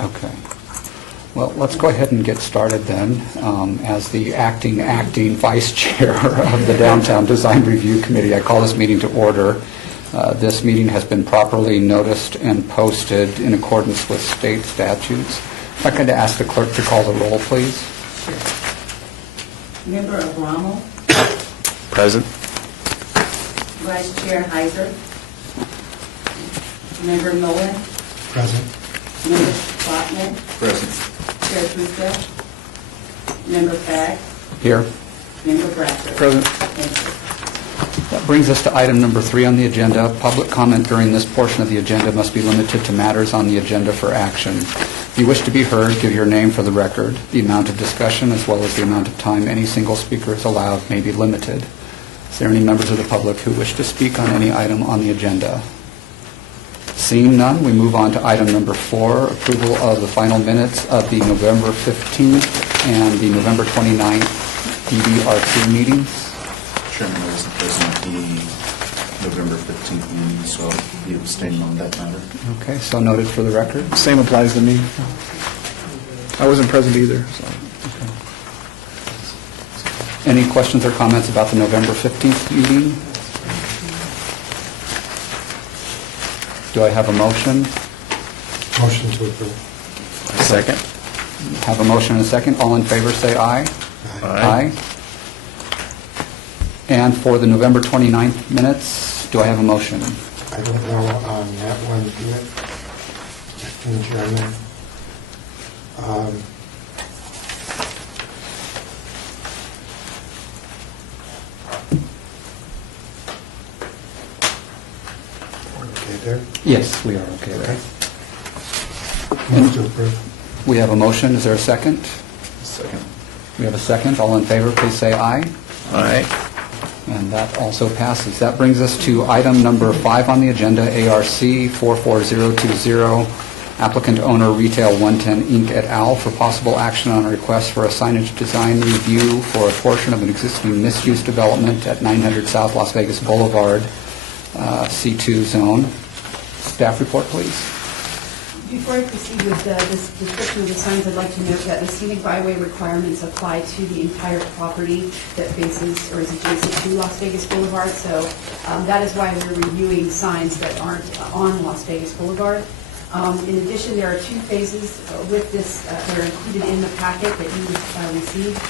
Okay. Well, let's go ahead and get started then. As the acting vice chair of the Downtown Design Review Committee, I call this meeting to order. This meeting has been properly noticed and posted in accordance with state statutes. If I could ask the clerk to call the roll, please. Sure. Member Abramo, Present. Vice Chair Heiser, Member Nolan, Present. Member Botman, Present. Chair Truesdale, Member Fagg, Here. Member Bradford. Present. Thank you. That brings us to item number 3 on the agenda. Public comment during this portion of the agenda must be limited to matters on the agenda for action. If you wish to be heard, give your name for the record. The amount of discussion as well as the amount of time any single speaker is allowed may be limited. Is there any members of the public who wish to speak on any item on the agenda? Seeing none, we move on to item number 4, approval of the final minutes of the November 15th and the November 29th DDRC meetings. Chairman, I wasn't present at the November 15th meeting, so I'll be abstaining on that matter. Okay, so noted for the record. Same applies to me. I wasn't present either, so. Any questions or comments about the November 15th meeting? Do I have a motion? Motion to approve. Second. Have a motion and a second. All in favor, say aye. Aye. And for the November 29th minutes, do I have a motion? I don't know on that one yet, Mr. Chairman. Okay there. Yes, we are okay there. Move to approve. We have a motion. Is there a second? Second. We have a second. All in favor, please say aye. Aye. And that also passes. That brings us to item number 5 on the agenda, ARC 44020, applicant owner Retail 110 Inc. et al. For possible action on a request for a signage design review for a portion of an existing mixed-use development at 900 South Las Vegas Boulevard, C2 zone. Staff report, please. Before I proceed with this description of the signs, I'd like to note that the scenic byway requirements apply to the entire property that faces or is adjacent to Las Vegas Boulevard. So that is why we're reviewing signs that aren't on Las Vegas Boulevard. In addition, there are 2 phases with this that are included in the packet that you received.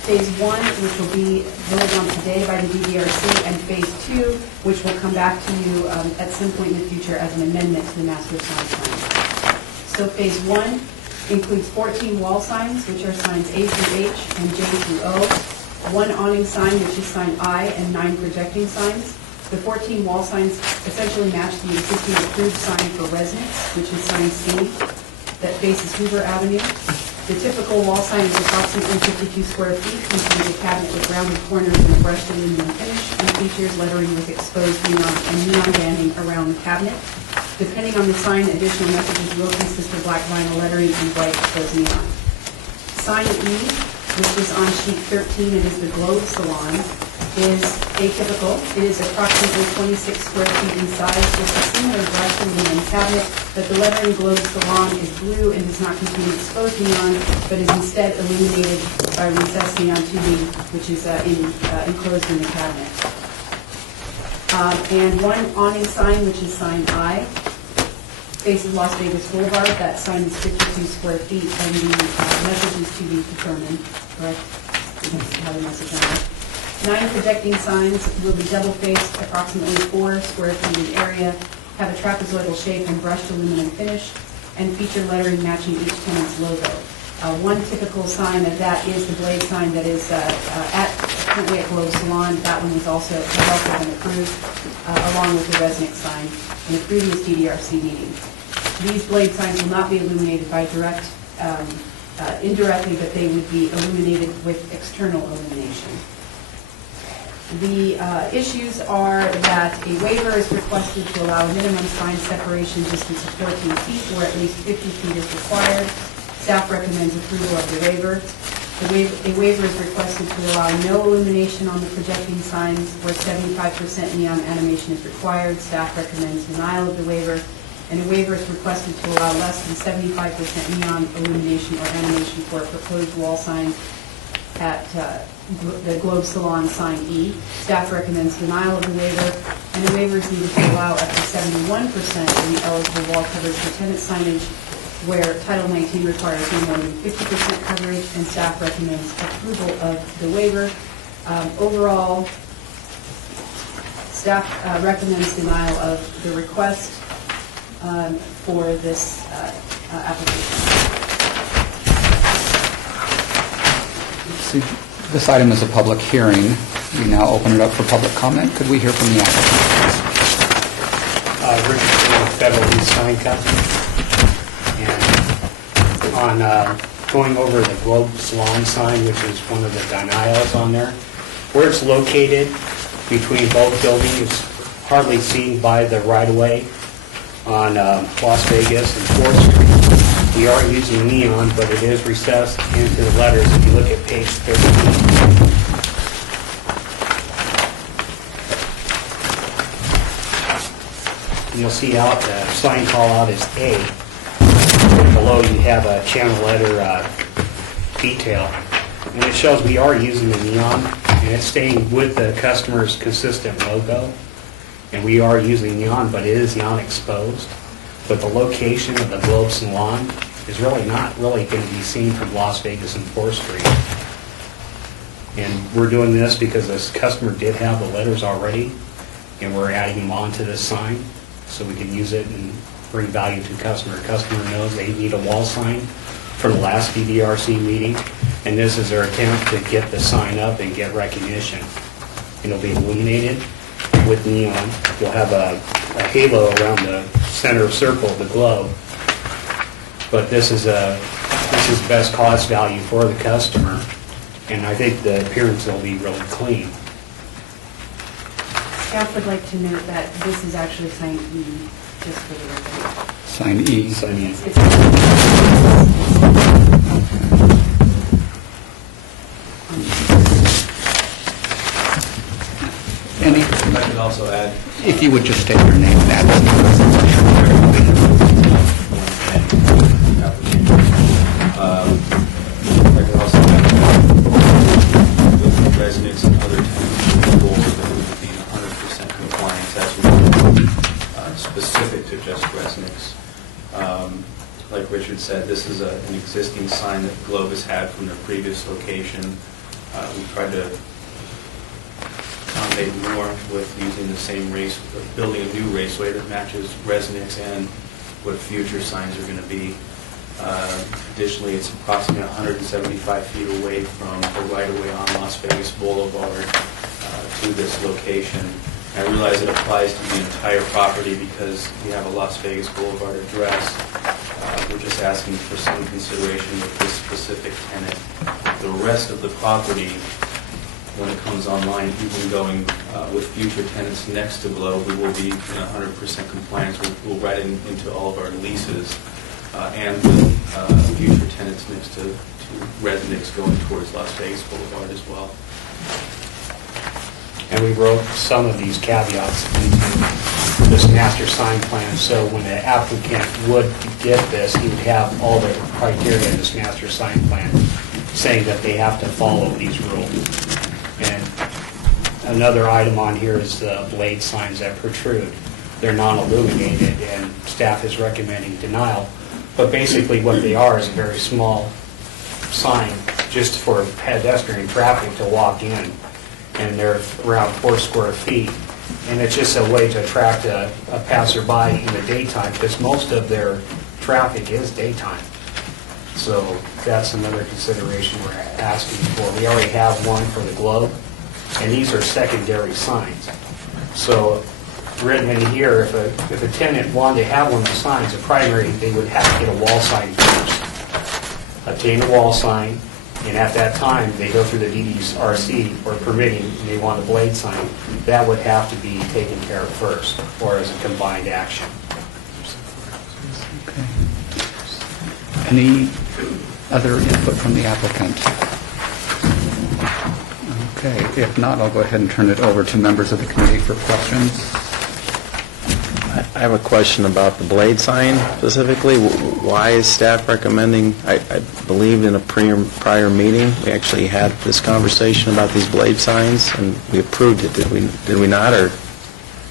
Phase 1, which will be voted on today by the DDRC, and Phase 2, which will come back to you at some point in the future as an amendment to the master sign plan. So Phase 1 includes 14 wall signs, which are signs A through H and J through O, 1 awning sign, which is sign I, and 9 projecting signs. The 14 wall signs essentially match the existing approved sign for residents, which is sign C, that faces Hoover Avenue. The typical wall sign is approximately 52 square feet, contains a cabinet with rounded corners and a brushed aluminum finish, and features lettering with exposed neon and neon banding around the cabinet. Depending on the sign, additional messages will consist of black vinyl lettering and white exposed neon. Sign E, which is on sheet 13 and is the Globe Salon, is atypical. It is approximately 26 square feet in size with a similar brushed aluminum cabinet, but the lettering Globe Salon is blue and does not contain exposed neon, but is instead illuminated by recessed neon tubing, which is enclosed in the cabinet. And 1 awning sign, which is sign I, faces Las Vegas Boulevard. That sign is 52 square feet, and the message is to be determined, correct? You have a message on it. 9 projecting signs will be double-faced, approximately 4 square feet in area, have a trapezoidal shape and brushed aluminum finish, and feature lettering matching each tenant's logo. 1 typical sign of that is the blade sign that is currently at Globe Salon. That one has also been approved, along with the Resnick sign in a previous DDRC meeting. These blade signs will not be illuminated by indirectly, but they would be illuminated with external illumination. The issues are that a waiver is requested to allow a minimum sign separation distance of 14 feet, or at least 50 feet is required. Staff recommends approval of the waiver. A waiver is requested to allow no illumination on the projecting signs where 75% neon animation is required. Staff recommends denial of the waiver. and a waiver is requested to allow less than 75% neon illumination or animation for a proposed wall sign at the Globe Salon Sign E. Staff recommends denial of the waiver, and the waiver is needed to allow up to 71% of the eligible wall coverage for tenant signage where Title 19 requires no more than 50% coverage, and staff recommends approval of the waiver. Overall, staff recommends denial of the request for this application. See, this item is a public hearing. We now open it up for public comment. Could we hear from the applicant? Richard King with Federal East Sign Company. And on going over the Globe Salon sign, which is one of the denials on there, where it's located between both buildings, it's hardly seen by the right-of-way on Las Vegas and 4th Street. We are using neon, but it is recessed into the letters if you look at page 13. You'll see out the sign call out is A. Below you have a channel letter detail. And it shows we are using the neon, and it's staying with the customer's consistent logo. And we are using neon, but it is neon exposed. But the location of the Globe Salon is really not going to be seen from Las Vegas and 4th Street. And we're doing this because this customer did have the letters already, and we're adding them onto this sign so we can use it and bring value to the customer. The customer knows they need a wall sign from the last DDRC meeting, and this is their attempt to get the sign up and get recognition. It'll be illuminated with neon. You'll have a halo around the center circle of the globe. But this is best cost value for the customer, and I think the appearance will be really clean. Staff would like to note that this is actually sign E, just for the record. Sign E. So, I mean, Any, If I could also add, if you would just state your name and address. I could also add with residents and other tenants moving forward that we would be in 100% compliance as we specific to just residents. Like Richard said, this is an existing sign that Globe has had from their previous location. We tried to accommodate more with using the same race, building a new raceway that matches residents and what future signs are going to be. Additionally, it's approximately 175 feet away from the right-of-way on Las Vegas Boulevard to this location. I realize it applies to the entire property because we have a Las Vegas Boulevard address. We're just asking for some consideration with this specific tenant. The rest of the property, when it comes online, even going with future tenants next to Globe, we will be in 100% compliance. We'll write it into all of our leases and with future tenants next to residents going towards Las Vegas Boulevard as well. and we wrote some of these caveats into this master sign plan, so when the applicant would get this, he would have all the criteria in this master sign plan saying that they have to follow these rules. And another item on here is the blade signs that protrude. They're non-illuminated, and staff is recommending denial. But basically what they are is a very small sign just for pedestrian traffic to walk in. And they're around 4 square feet. And it's just a way to attract a passerby in the daytime, because most of their traffic is daytime. So that's another consideration we're asking for. We already have one for the Globe, and these are secondary signs. So written in here, if a tenant wanted to have one of the signs, the primary, they would have to get a wall sign first. Obtain a wall sign, and at that time, they go through the DDRC for permitting, and they want a blade sign. That would have to be taken care of first, or as a combined action. Okay. Any other input from the applicant? Okay, if not, I'll go ahead and turn it over to members of the committee for questions. have a question about the blade sign specifically. Why is staff recommending, I believe in a prior meeting, we actually had this conversation about these blade signs, and we approved it, did we not, or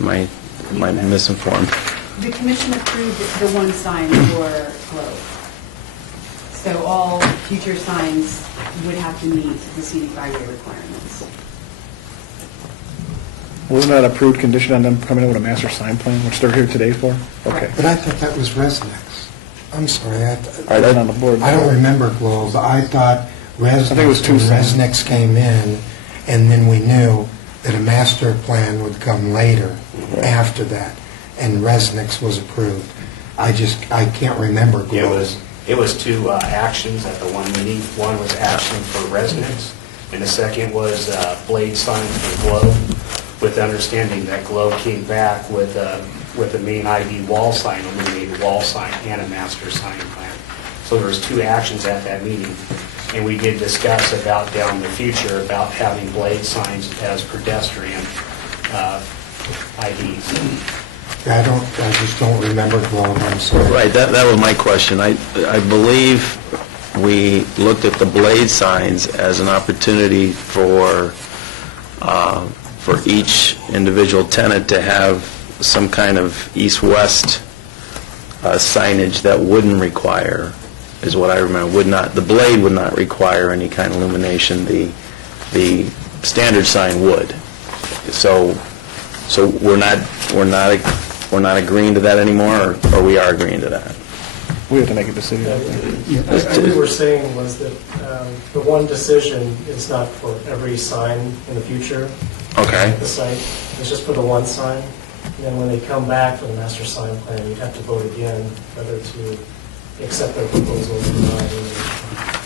am I misinformed? The commission approved the one sign for Globe. So all future signs would have to meet the scenic byway requirements. Wasn't that approved condition on them coming in with a master sign plan, which they're here today for? Okay. But I thought that was Resnick's. I'm sorry, I wasn't on the board. I don't remember Globe. I thought think it was two signs. Resnick's came in, and then we knew that a master plan would come later, after that, and Resnick's was approved. I can't remember Globe. It was two actions at the one meeting. One was action for residents, and the second was blade signs for Globe, with understanding that Globe came back with a main ID wall sign, illuminated wall sign, and a master sign plan. So there was two actions at that meeting, and we did discuss about down the future about having blade signs as pedestrian IDs. I just don't remember Globe, I'm sorry. Right, that was my question. I believe we looked at the blade signs as an opportunity for each individual tenant to have some kind of east-west signage that wouldn't require, is what I remember, the blade would not require any kind of illumination. The standard sign would. So we're not agreeing to that anymore, or we are agreeing to that? We have to make a decision. I think. I think we were saying was that the one decision is not for every sign in the future. Okay. At the site, it's just for the one sign. And then when they come back for the master sign plan, you'd have to vote again whether to accept their proposal or not.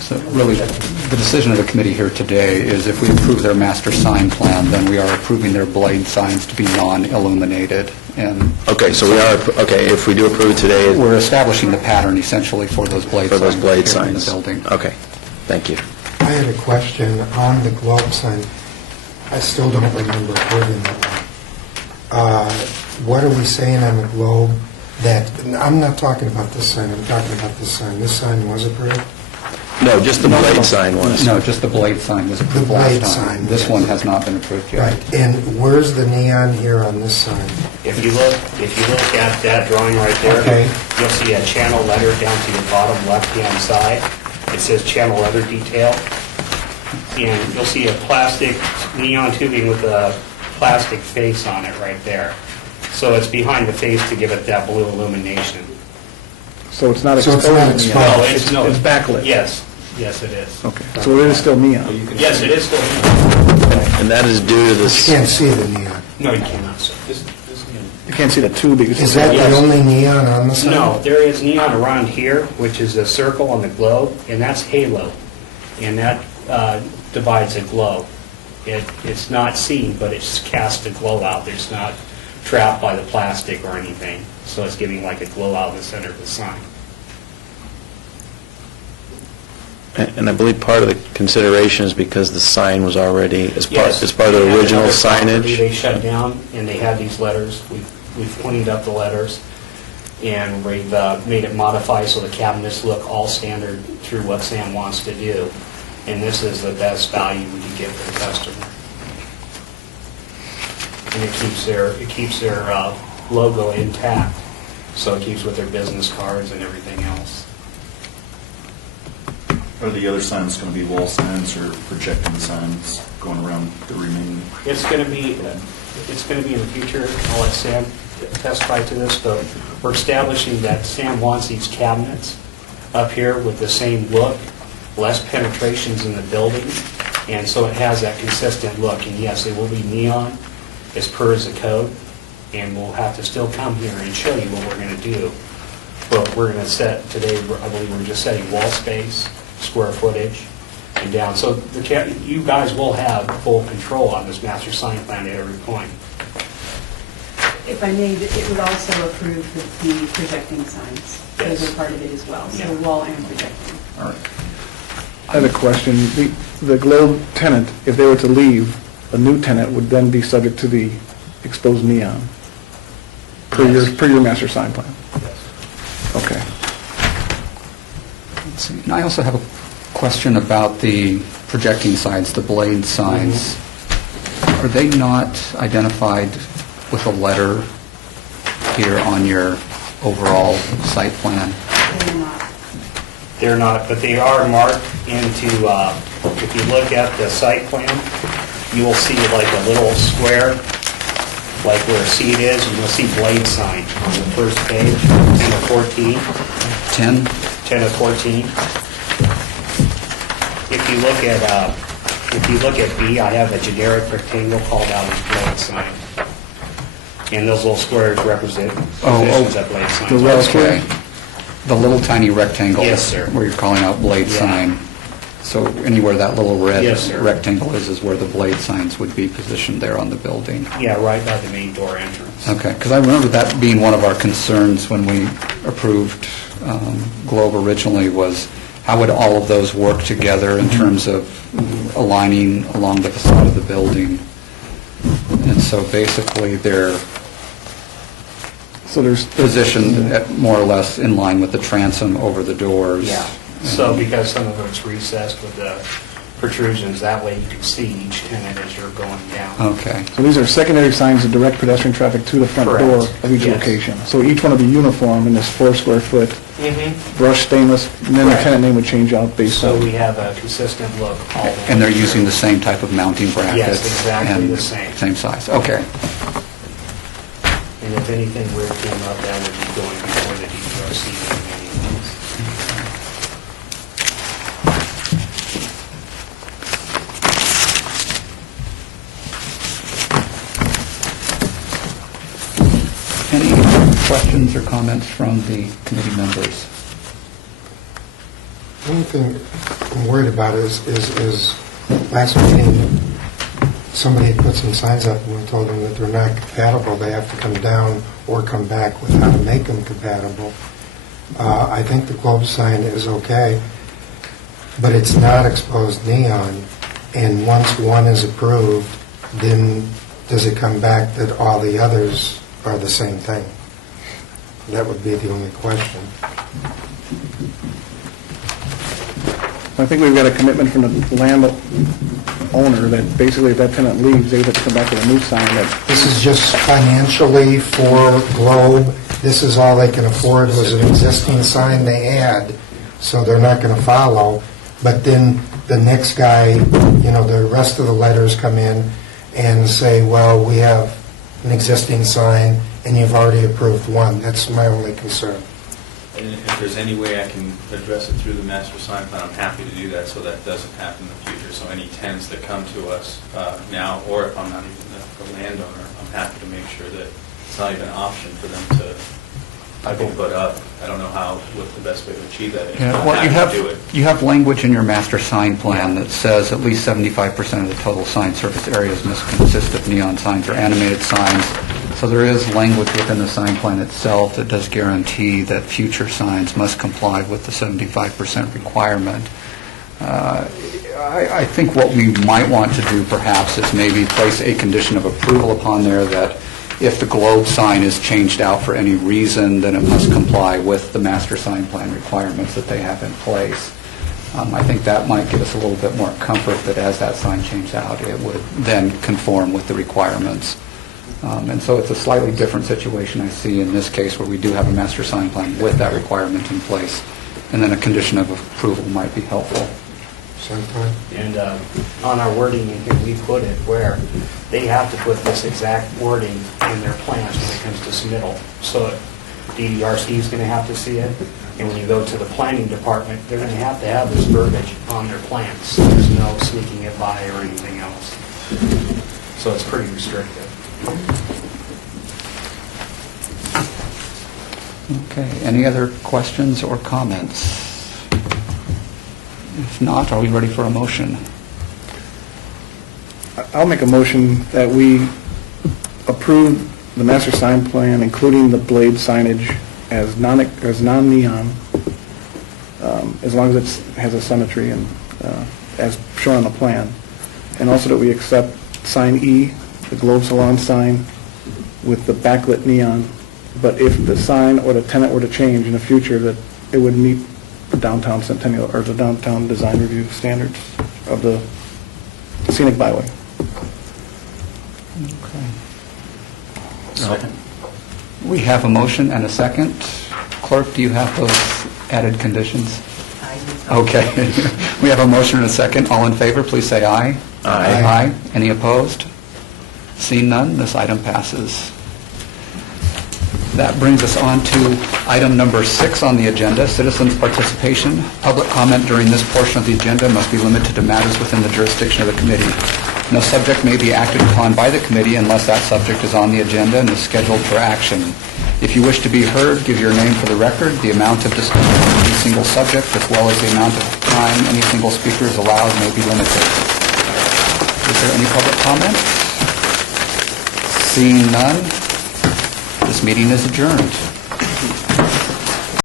So really, the decision of the committee here today is if we approve their master sign plan, then we are approving their blade signs to be non-illuminated. And Okay, so we are, if we do approve today, we're establishing the pattern essentially for those blade for signs. those blade here in the signs. building. Okay, thank you. I had a question on the Globe sign. I still don't remember approving that one. What are we saying on the Globe that, I'm not talking about this sign, I'm talking about this sign. This sign was approved? No, just the blade sign was. No, just the blade sign was approved The last blade time. sign, This yes. one has not been approved yet. Right, and where's the neon here on this sign? If you look at that drawing right there, Okay. you'll see a channel letter down to the bottom left-hand side. It says channel letter detail. And you'll see a plastic neon tubing with a plastic face on it right there. So it's behind the face to give it that blue illumination. So it's not So it's exposed. not neon. exposed. No, It's backlit. Yes, it is. Okay, so it is still neon. Yes, it is still neon. And that is due to You this, can't see the neon. No, you cannot, sir. You can't see the tube because Is that Yes. the only neon on the sign? No, there is neon around here, which is a circle on the globe, and that's halo. And that divides a glow. It's not seen, but it's cast a glow out. It's not trapped by the plastic or anything. So it's giving like a glow out in the center of the sign. and I believe part of the consideration is because the sign was already, as part Yes. of the They had original another property signage. They shut down, and they had these letters. We've cleaned up the letters, and we've made it modify so the cabinets look all standard through what Sam wants to do. And this is the best value we can get for the customer. And it keeps their logo intact, so it keeps with their business cards and everything else. Are the other signs going to be wall signs or projecting signs going around the remaining? It's going to be in the future. I'll let Sam testify to this, but we're establishing that Sam wants these cabinets up here with the same look, less penetrations in the building, and so it has that consistent look. And yes, it will be neon as per the code, and we'll have to still come here and show you what we're going to do. But we're going to set today, I believe we're just setting wall space, square footage, and down. So you guys will have full control on this master sign plan at every point. If I may, it would also approve the projecting signs. Those Yes. are part of it as well, so Yeah. wall and projecting. All right. I have a question. The Globe tenant, if they were to leave, a new tenant would then be subject to the exposed neon. per your master sign plan? Okay. Let's see. And I also have a question about the projecting signs, the blade signs. Are they not identified with a letter here on your overall site plan? They're not. They're not, but they are marked into, if you look at the site plan, you will see like a little square, like where a seat is, and you'll see blade sign on the first page, 10 of 14. 10? 10 of 14. If you look at B, I have a generic rectangle called out as blade sign. And those little squares represent positions of blade signs. the red Okay. The little tiny rectangle. Yes, sir. Where you're calling out blade Yeah. sign. So anywhere that little red Yes, sir. rectangle is where the blade signs would be positioned there on the building. Yeah, right by the main door entrance. Okay, because I remember that being one of our concerns when we approved Globe originally, was how would all of those work together in terms of aligning along the facade of the building? And so basically, they're So there's, positioned at more or less in line with the transom over the doors. Yeah, so because some of it's recessed with the protrusions, that way you can see each tenant as you're going down. Okay, so these are secondary signs that direct pedestrian traffic to the front Correct. door of each Yes. location. So each one will be uniform in this 4 square foot Mhm. brushed stainless, and then the Correct. tenant name would change out based So on... we have a consistent look all the way and they're through. using the same type of mounting brackets? Yes, exactly and the same. Same size, okay. And if anything weird came up, that would be going before the DPRC anyways. Any questions or comments from the committee members? The only thing I'm worried about is last meeting, somebody put some signs up and we told them that they're not compatible, they have to come down or come back with how to make them compatible. I think the globe sign is okay, but it's not exposed neon, and once one is approved, then does it come back that all the others are the same thing? That would be the only question. I think we've got a commitment from the landowner that basically if that tenant leaves, they have to come back with a new sign that... This is just financially for Globe. This is all they can afford, was an existing sign they had, so they're not going to follow. But then the next guy, the rest of the letters come in and say, well, we have an existing sign and you've already approved one. That's my only concern. And if there's any way I can address it through the master sign plan, I'm happy to do that so that doesn't happen in the future. So any tenants that come to us now, or if I'm not even the landowner, I'm happy to make sure that it's not even an option for them to put up. I don't know what the best way to achieve that is. Yeah, but I'm well, happy to do it. you have language in your master sign plan that says at least 75% of the total sign surface areas must consist of neon signs or animated signs. So there is language within the sign plan itself that does guarantee that future signs must comply with the 75% requirement. I think what we might want to do perhaps is maybe place a condition of approval upon there that if the globe sign is changed out for any reason, then it must comply with the master sign plan requirements that they have in place. I think that might give us a little bit more comfort that as that sign changed out, it would then conform with the requirements. And so it's a slightly different situation I see in this case where we do have a master sign plan with that requirement in place. And then a condition of approval might be helpful. Sometime. And on our wording in here, we put it where they have to put this exact wording in their plans when it comes to submittal. So DDRC is going to have to see it, and when you go to the planning department, they're going to have this verbiage on their plans. So there's no sneaking it by or anything else. So it's pretty restrictive. Okay, any other questions or comments? If not, are we ready for a motion? I'll make a motion that we approve the master sign plan, including the blade signage as non-neon, as long as it has a symmetry and as shown on the plan. And also that we accept sign E, the Globe Salon sign, with the backlit neon but if the sign or the tenant were to change in the future, that it would meet the downtown Centennial, or the downtown design review standards of the scenic byway. Second. We have a motion and a second. Clerk, do you have those added conditions? Okay. We have a motion and a second. All in favor, please say aye. Aye. Aye. Any opposed? Seeing none, this item passes. That brings us on to item number 6 on the agenda, citizens' participation. Public comment during this portion of the agenda must be limited to matters within the jurisdiction of the committee. No subject may be acted upon by the committee unless that subject is on the agenda and is scheduled for action. If you wish to be heard, give your name for the record. The amount of discussion on any single subject, as well as the amount of time any single speaker is allowed, may be limited. Is there any public comment? Seeing none, this meeting is adjourned.